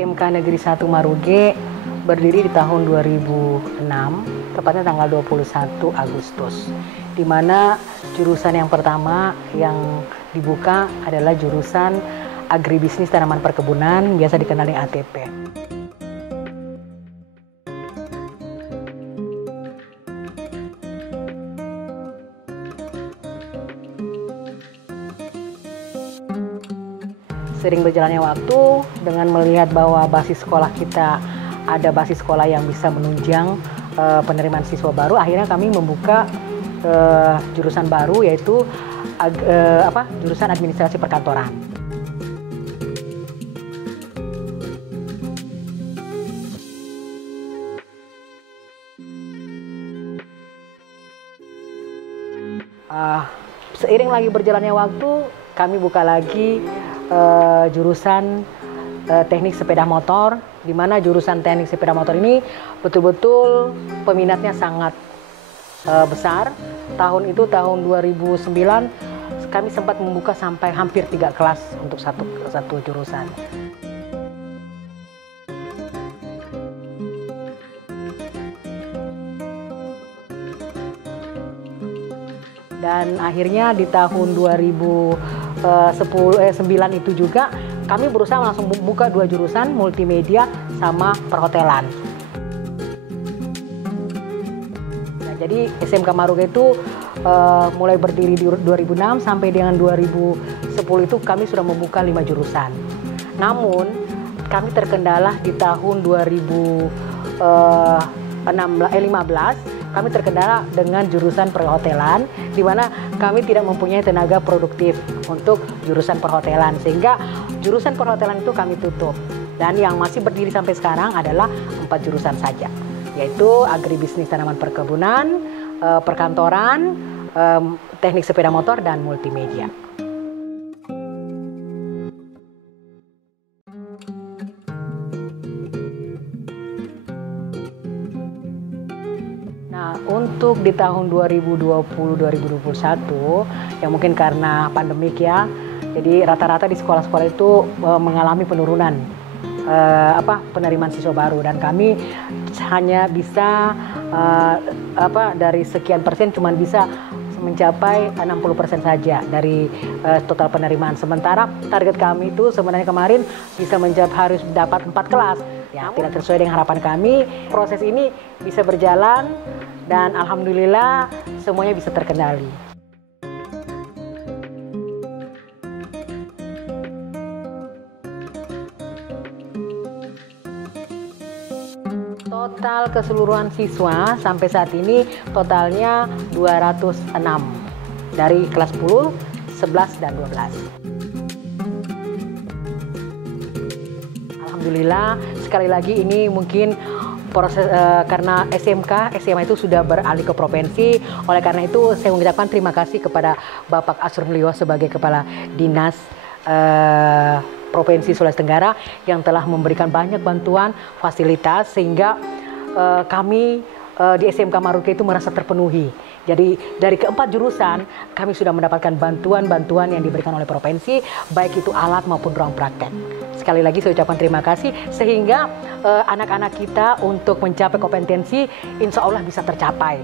SMK Negeri 1 Maruge berdiri di tahun 2006, tepatnya tanggal 21 Agustus, di mana jurusan yang pertama yang dibuka adalah jurusan Agribisnis Tanaman Perkebunan, biasa dikenali ATP. Sering berjalannya waktu, dengan melihat bahwa basis sekolah kita ada basis sekolah yang bisa menunjang penerimaan siswa baru, akhirnya kami membuka jurusan baru, yaitu jurusan Administrasi Perkantoran. Seiring lagi berjalannya waktu, kami buka lagi jurusan teknik sepeda motor, di mana jurusan teknik sepeda motor ini betul-betul peminatnya sangat besar. Tahun itu, tahun 2009, kami sempat membuka sampai hampir 3 kelas untuk satu jurusan. Dan akhirnya di tahun 2009 itu juga kami berusaha langsung buka 2 jurusan, multimedia sama perhotelan. Nah, jadi SMK Maruge itu mulai berdiri di 2006 sampai dengan 2010 itu kami sudah membuka 5 jurusan. Namun kami terkendala di tahun 2015. Kami terkendala dengan jurusan perhotelan, di mana kami tidak mempunyai tenaga produktif untuk jurusan perhotelan, sehingga jurusan perhotelan itu kami tutup. Dan yang masih berdiri sampai sekarang adalah 4 jurusan saja, yaitu Agribisnis Tanaman Perkebunan, Perkantoran, Teknik Sepeda Motor, dan Multimedia. Nah, untuk di tahun 2020-2021, yang mungkin karena pandemik ya, jadi rata-rata di sekolah-sekolah itu mengalami penurunan penerimaan siswa baru, dan kami hanya bisa dari sekian persen cuma bisa mencapai 60% saja dari total penerimaan. Sementara target kami itu sebenarnya kemarin bisa harus dapat 4 kelas. Ya, tidak sesuai dengan harapan kami. Proses ini bisa berjalan dan alhamdulillah semuanya bisa terkendali. Total keseluruhan siswa sampai saat ini totalnya 206 dari kelas 10, 11, dan 12. Alhamdulillah, sekali lagi ini mungkin proses karena SMA itu sudah beralih ke provinsi. Oleh karena itu saya mengucapkan terima kasih kepada Bapak Asrunlio sebagai Kepala Dinas Provinsi Sulawesi Tenggara yang telah memberikan banyak bantuan, fasilitas, sehingga kami di SMK Maruge itu merasa terpenuhi. Jadi dari keempat jurusan kami sudah mendapatkan bantuan-bantuan yang diberikan oleh provinsi, baik itu alat maupun ruang praktek. Sekali lagi saya ucapkan terima kasih, sehingga anak-anak kita untuk mencapai kompetensi insya Allah bisa tercapai.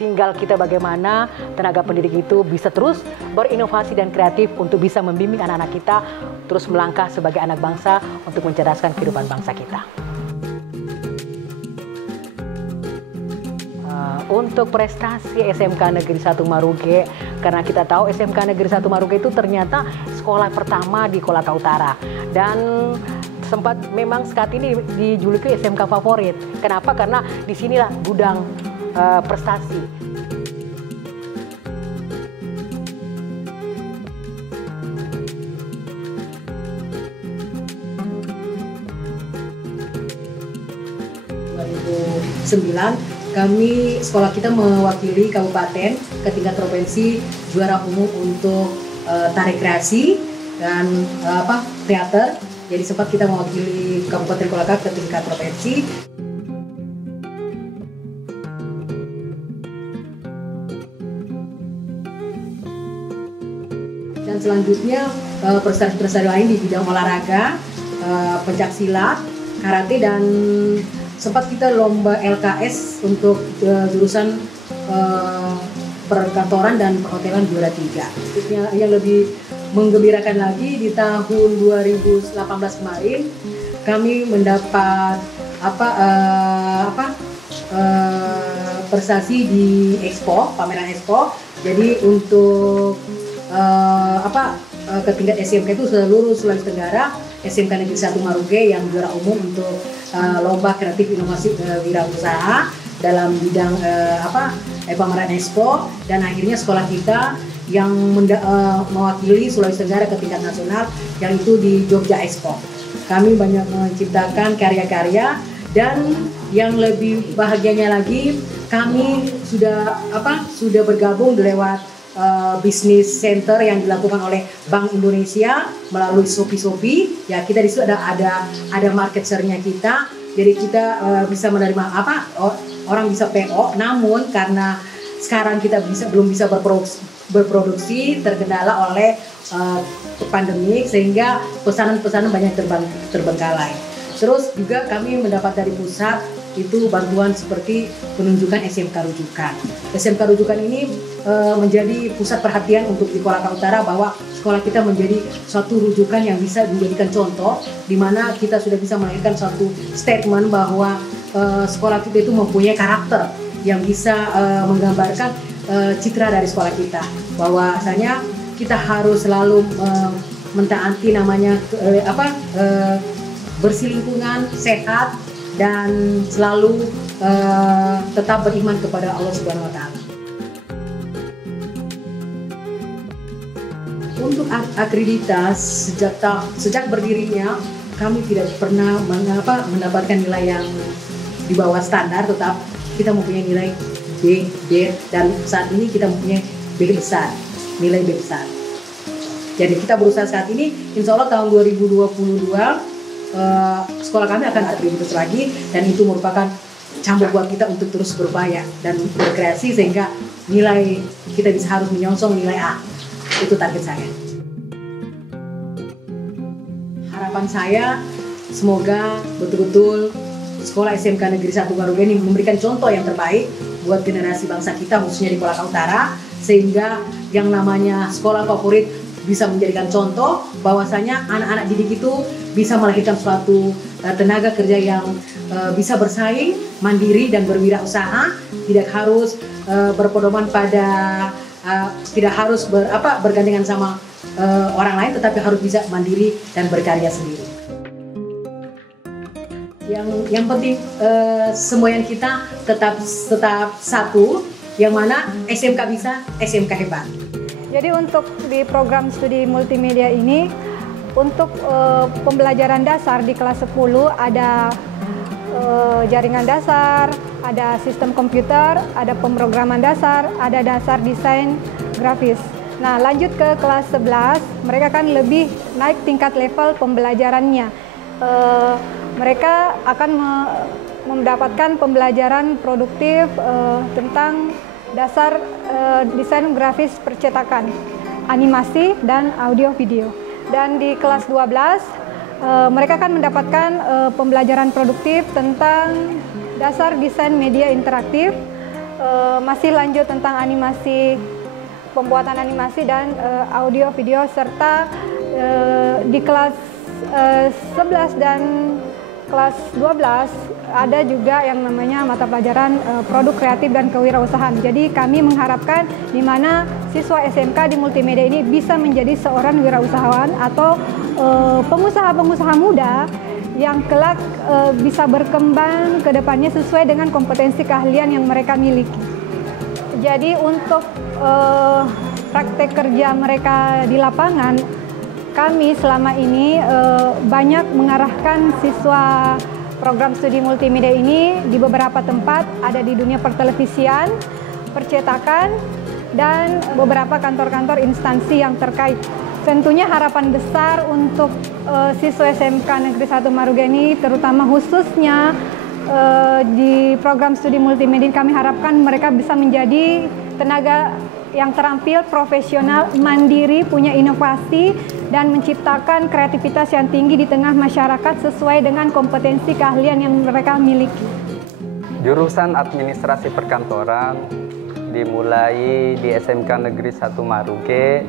Tinggal kita bagaimana tenaga pendidik itu bisa terus berinovasi dan kreatif untuk bisa membimbing anak-anak kita terus melangkah sebagai anak bangsa untuk mencerdaskan kehidupan bangsa kita. Untuk prestasi SMK Negeri 1 Maruge, karena kita tahu SMK Negeri 1 Maruge itu ternyata sekolah pertama di Kolaka Utara, dan sempat memang saat ini dijuluki SMK favorit. Kenapa? Karena disinilah gudang prestasi. Kami sekolah kita mewakili kabupaten ke tingkat provinsi juara umum untuk tari kreasi dan teater. Jadi sempat kita mewakili Kabupaten Kolaka ke tingkat provinsi. Dan selanjutnya prestasi-prestasi lain di bidang olahraga pencak silat, karate, dan sempat kita lomba LKS untuk jurusan perkantoran dan perhotelan juara 3. Yang lebih menggembirakan lagi, di tahun 2018 kemarin kami mendapat prestasi di Expo, pameran Expo. Jadi untuk ke tingkat SMK itu seluruh Sulawesi Tenggara, SMK Negeri 1 Maruge yang juara umum untuk lomba kreatif inovasi wirausaha dalam bidang pameran Expo, dan akhirnya sekolah kita yang mewakili Sulawesi Tenggara ke tingkat nasional, yang itu di Jogja Expo. Kami banyak menciptakan karya-karya, dan yang lebih bahagianya lagi, kami sudah bergabung lewat bisnis center yang dilakukan oleh Bank Indonesia melalui Shopee. Ya, kita di situ ada market share-nya kita. Jadi kita bisa menerima orang bisa PO, namun karena sekarang kita belum bisa berproduksi terkendala oleh pandemi, sehingga pesanan-pesanan banyak terbengkalai. Terus juga kami mendapat dari pusat itu bantuan seperti penunjukan SMK rujukan. SMK rujukan ini menjadi pusat perhatian untuk di Kolaka Utara, bahwa sekolah kita menjadi suatu rujukan yang bisa dijadikan contoh, di mana kita sudah bisa melahirkan suatu statement bahwa sekolah kita itu mempunyai karakter yang bisa menggambarkan citra dari sekolah kita, bahwasanya kita harus selalu mentaati namanya bersih lingkungan, sehat, dan selalu tetap beriman kepada Allah Subhanahu wa Ta'ala. Untuk akreditas, sejak berdirinya kami tidak pernah mendapatkan nilai yang di bawah standar, tetap kita mempunyai nilai B, dan saat ini kita mempunyai B besar, nilai B besar. Jadi kita berusaha saat ini, insya Allah tahun 2022 sekolah kami akan akreditas lagi, dan itu merupakan cambuk buat kita untuk terus berupaya dan berkreasi, sehingga nilai kita harus menyongsong nilai A. Itu target saya. Harapan saya semoga betul-betul sekolah SMK Negeri 1 Maruge ini memberikan contoh yang terbaik buat generasi bangsa kita, khususnya di Kolaka Utara, sehingga yang namanya sekolah favorit bisa menjadikan contoh bahwasanya anak-anak didik itu bisa melahirkan suatu tenaga kerja yang bisa bersaing, mandiri, dan berwirausaha, tidak harus berpedoman pada tidak harus bergandengan sama orang lain, tetapi harus bisa mandiri dan berkarya sendiri. Yang penting semboyan kita tetap satu, yang mana SMK bisa, SMK hebat. Jadi untuk di program studi multimedia ini, untuk pembelajaran dasar di kelas 10 ada jaringan dasar, ada sistem komputer, ada pemrograman dasar, ada dasar desain grafis. Nah, lanjut ke kelas 11, mereka kan lebih naik tingkat level pembelajarannya. Mereka akan mendapatkan pembelajaran produktif tentang dasar desain grafis percetakan, animasi, dan audio video. Dan di kelas 12 mereka akan mendapatkan pembelajaran produktif tentang dasar desain media interaktif, masih lanjut tentang animasi, pembuatan animasi, dan audio video, serta di kelas 11 dan kelas 12 ada juga yang namanya mata pelajaran produk kreatif dan kewirausahaan. Jadi kami mengharapkan di mana siswa SMK di multimedia ini bisa menjadi seorang wirausahawan atau pengusaha-pengusaha muda yang kelak bisa berkembang ke depannya sesuai dengan kompetensi keahlian yang mereka miliki. Jadi untuk praktek kerja mereka di lapangan, kami selama ini banyak mengarahkan siswa program studi multimedia ini di beberapa tempat, ada di dunia pertelevisian, percetakan, dan beberapa kantor-kantor instansi yang terkait. Tentunya harapan besar untuk siswa SMK Negeri 1 Maruge ini, terutama khususnya di program studi multimedia, kami harapkan mereka bisa menjadi tenaga yang terampil, profesional, mandiri, punya inovasi, dan menciptakan kreativitas yang tinggi di tengah masyarakat sesuai dengan kompetensi keahlian yang mereka miliki. Jurusan Administrasi Perkantoran dimulai di SMK Negeri 1 Maruge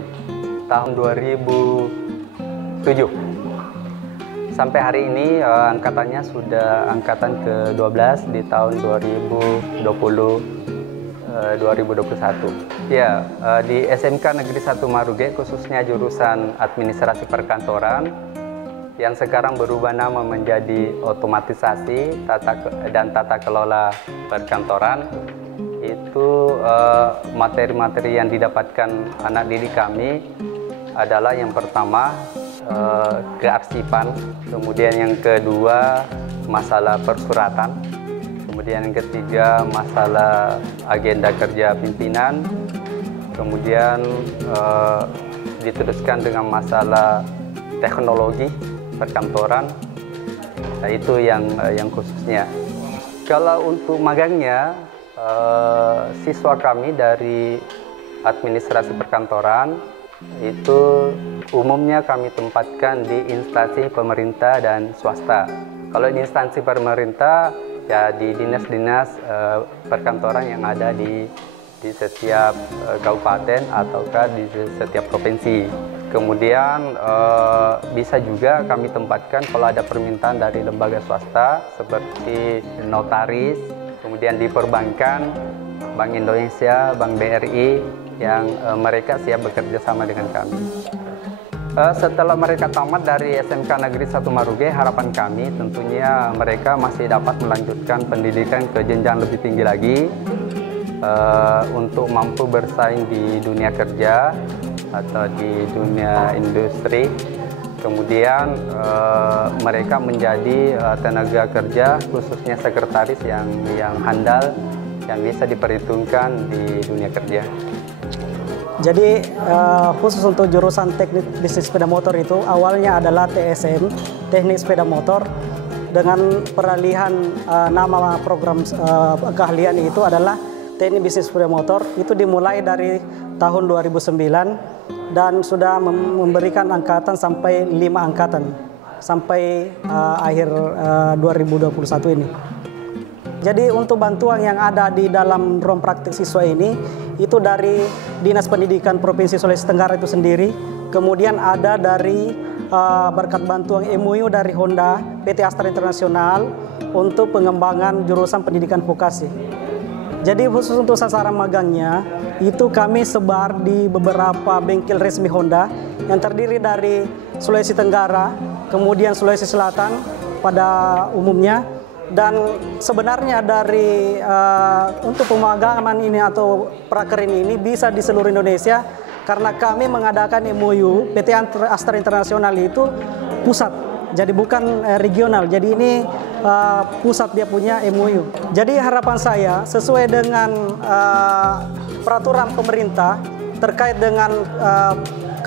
tahun 2007. Sampai hari ini angkatannya sudah angkatan ke-12 di tahun 2021. Ya, di SMK Negeri 1 Maruge khususnya jurusan Administrasi Perkantoran yang sekarang berubah nama menjadi Otomatisasi dan Tata Kelola Perkantoran. Itu materi-materi yang didapatkan anak didik kami adalah yang pertama kearsipan, kemudian yang kedua masalah persuratan, kemudian yang ketiga masalah agenda kerja pimpinan, kemudian diteruskan dengan masalah teknologi perkantoran. Nah, itu yang khususnya. Kalau untuk magangnya, siswa kami dari Administrasi Perkantoran itu umumnya kami tempatkan di instansi pemerintah dan swasta. Kalau di instansi pemerintah, ya di dinas-dinas perkantoran yang ada di setiap kabupaten ataukah di setiap provinsi. Kemudian bisa juga kami tempatkan kalau ada permintaan dari lembaga swasta seperti notaris, kemudian di perbankan, Bank Indonesia, Bank BRI, yang mereka siap bekerja sama dengan kami. Setelah mereka tamat dari SMK Negeri 1 Maruge, harapan kami tentunya mereka masih dapat melanjutkan pendidikan ke jenjang lebih tinggi lagi untuk mampu bersaing di dunia kerja atau di dunia industri. Kemudian mereka menjadi tenaga kerja khususnya sekretaris yang handal, yang bisa diperhitungkan di dunia kerja. Jadi khusus untuk jurusan teknik bisnis sepeda motor itu awalnya adalah TSM, teknik sepeda motor, dengan peralihan nama program keahlian itu adalah teknik bisnis sepeda motor. Itu dimulai dari tahun 2009 dan sudah memberikan angkatan sampai 5 angkatan sampai akhir 2021 ini. Jadi untuk bantuan yang ada di dalam ruang praktik siswa ini itu dari Dinas Pendidikan Provinsi Sulawesi Tenggara itu sendiri, kemudian ada dari berkat bantuan MOU dari Honda, PT Astra Internasional untuk pengembangan jurusan pendidikan vokasi. Jadi khusus untuk sasaran magangnya itu kami sebar di beberapa bengkel resmi Honda yang terdiri dari Sulawesi Tenggara, kemudian Sulawesi Selatan pada umumnya. Dan sebenarnya dari untuk pemagangan ini atau prakerin ini bisa di seluruh Indonesia karena kami mengadakan MOU PT Astra Internasional itu pusat, jadi bukan regional. Jadi ini pusat dia punya MOU. Jadi harapan saya sesuai dengan peraturan pemerintah terkait dengan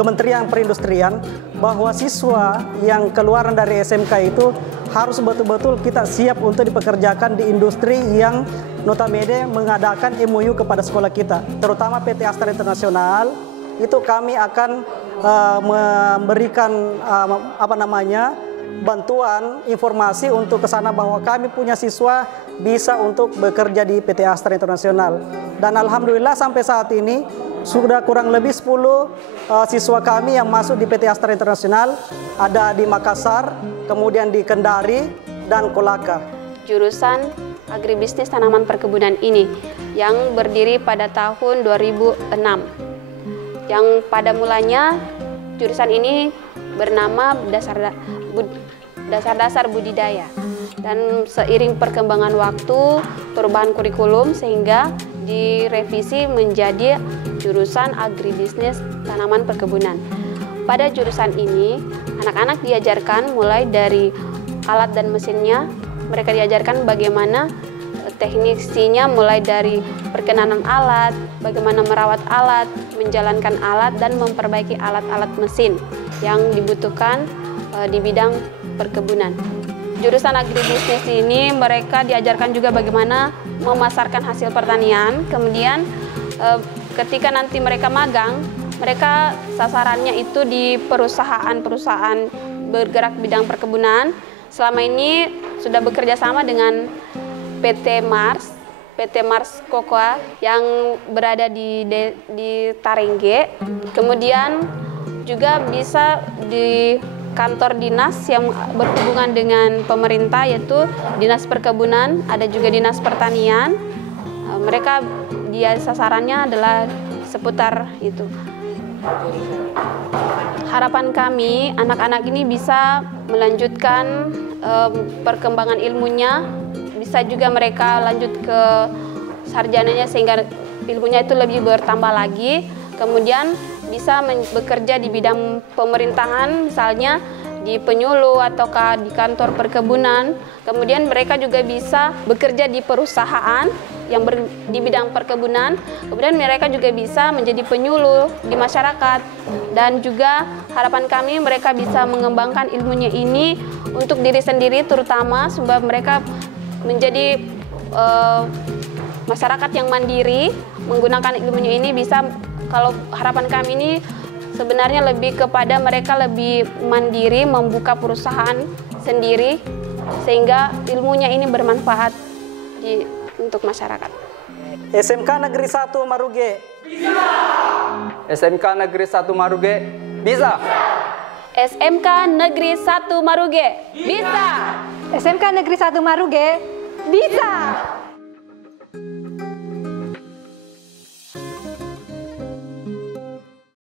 Kementerian Perindustrian bahwa siswa yang keluaran dari SMK itu harus betul-betul kita siap untuk dipekerjakan di industri yang notabene mengadakan MOU kepada sekolah kita, terutama PT Astra Internasional. Itu kami akan memberikan bantuan informasi untuk ke sana bahwa kami punya siswa bisa untuk bekerja di PT Astra Internasional. Dan alhamdulillah sampai saat ini sudah kurang lebih 10 siswa kami yang masuk di PT Astra Internasional, ada di Makassar, kemudian di Kendari, dan Kolaka. Jurusan Agribisnis Tanaman Perkebunan ini yang berdiri pada tahun 2006. Yang pada mulanya jurusan ini bernama Dasar-Dasar Budidaya. Dan seiring perkembangan waktu, perubahan kurikulum sehingga direvisi menjadi jurusan Agribisnis Tanaman Perkebunan. Pada jurusan ini, anak-anak diajarkan mulai dari alat dan mesinnya. Mereka diajarkan bagaimana teknisinya, mulai dari perkenanan alat, bagaimana merawat alat, menjalankan alat, dan memperbaiki alat-alat mesin yang dibutuhkan di bidang perkebunan. Jurusan agribisnis ini mereka diajarkan juga bagaimana memasarkan hasil pertanian, kemudian ketika nanti mereka magang, mereka sasarannya itu di perusahaan-perusahaan bergerak bidang perkebunan. Selama ini sudah bekerja sama dengan PT Mars Cocoa yang berada di Tarengge. Kemudian juga bisa di kantor dinas yang berhubungan dengan pemerintah, yaitu Dinas Perkebunan, ada juga Dinas Pertanian. Mereka dia sasarannya adalah seputar itu. Harapan kami anak-anak ini bisa melanjutkan perkembangan ilmunya, bisa juga mereka lanjut ke sarjananya sehingga ilmunya itu lebih bertambah lagi. Kemudian bisa bekerja di bidang pemerintahan, misalnya di penyuluh ataukah di kantor perkebunan. Kemudian mereka juga bisa bekerja di perusahaan yang di bidang perkebunan. Kemudian mereka juga bisa menjadi penyuluh di masyarakat. Dan juga harapan kami mereka bisa mengembangkan ilmunya ini untuk diri sendiri terutama, supaya mereka menjadi masyarakat yang mandiri, menggunakan ilmunya ini bisa. Kalau harapan kami ini sebenarnya lebih kepada mereka lebih mandiri, membuka perusahaan sendiri, sehingga ilmunya ini bermanfaat untuk masyarakat. SMK Negeri 1 Maruge. Bisa! SMK Negeri 1 Maruge. Bisa! SMK Negeri 1 Maruge. Bisa! SMK Negeri 1 Maruge. Bisa!